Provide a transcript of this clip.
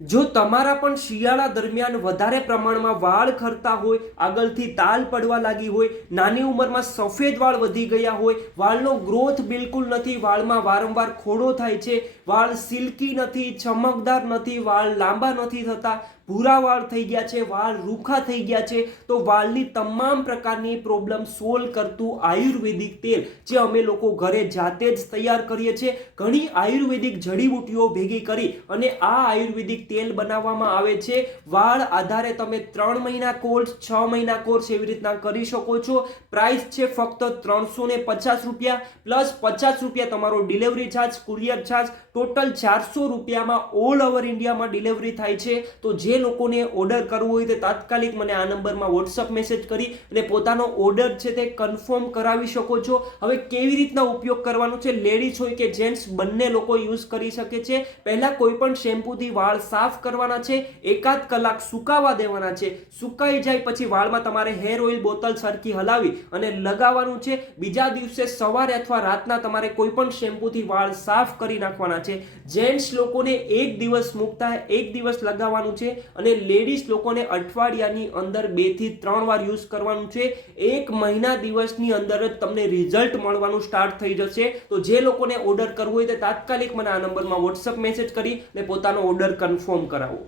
જો તમારા પણ શિયાળા દરમિયાન વધારે પ્રમાણમાં વાળ ખરતા હોય, આગળથી તાલ પડવા લાગી હોય, નાની ઉંમરમાં સફેદ વાળ વધી ગયા હોય, વાળનો ગ્રોથ બિલકુલ નથી, વાળમાં વારંવાર ખોડો થાય છે, વાળ સિલ્કી નથી, ચમકદાર નથી, વાળ લાંબા નથી થતા, ભૂરા વાળ થઈ ગયા છે, વાળ રૂખા થઈ ગયા છે, તો વાળની તમામ પ્રકારની પ્રોબ્લેમ સોલ્વ કરતું આયુર્વેદિક તેલ જે અમે લોકો ઘરે જાતે જ તૈયાર કરીએ છીએ, ઘણી આયુર્વેદિક જડીબુટ્ટીઓ ભેગી કરી અને આ આયુર્વેદિક તેલ બનાવવામાં આવે છે. વાળ આધારે તમે 3 મહિના કોર્સ, 6 મહિના કોર્સ એવી રીતના કરી શકો છો. પ્રાઇસ છે ફક્ત 350 રૂપિયા પ્લસ 50 રૂપિયા તમારો delivery charge, courier charge, total 400 રૂપિયામાં ઓલ ઓવર ઇન્ડિયામાં ડિલિવરી થાય છે. તો જે લોકોને ઓર્ડર કરવો હોય તે તાત્કાલિક મને આ નંબરમાં વોટ્સઅપ મેસેજ કરી અને પોતાનો ઓર્ડર છે તે કન્ફર્મ કરાવી શકો છો. હવે કેવી રીતના ઉપયોગ કરવાનો છે, લેડીઝ હોય કે જેન્ટ્સ બંને લોકો યુઝ કરી શકે છે. પહેલા કોઈ પણ શેમ્પૂથી વાળ સાફ કરવાના છે, 1 કલાક સુકાવા દેવાના છે. સુકાઈ જાય પછી વાળમાં તમારે હેર ઓઇલ બોટલ સરખી હલાવી અને લગાવવાનું છે. બીજા દિવસે સવારે અથવા રાતના તમારે કોઈ પણ શેમ્પૂથી વાળ સાફ કરી નાખવાના છે. જેન્ટ્સ લોકોને 1 દિવસ મૂકતા 1 દિવસ લગાવવાનું છે અને લેડીઝ લોકોને અઠવાડિયાની અંદર 2 થી 3 વાર યુઝ કરવાનું છે. 1 મહિના દિવસની અંદર જ તમને રિઝલ્ટ મળવાનું સ્ટાર્ટ થઈ જશે. તો જે લોકોને ઓર્ડર કરવો હોય તે તાત્કાલિક મને આ નંબરમાં વોટ્સઅપ મેસેજ કરી અને પોતાનો ઓર્ડર કન્ફર્મ કરાવો.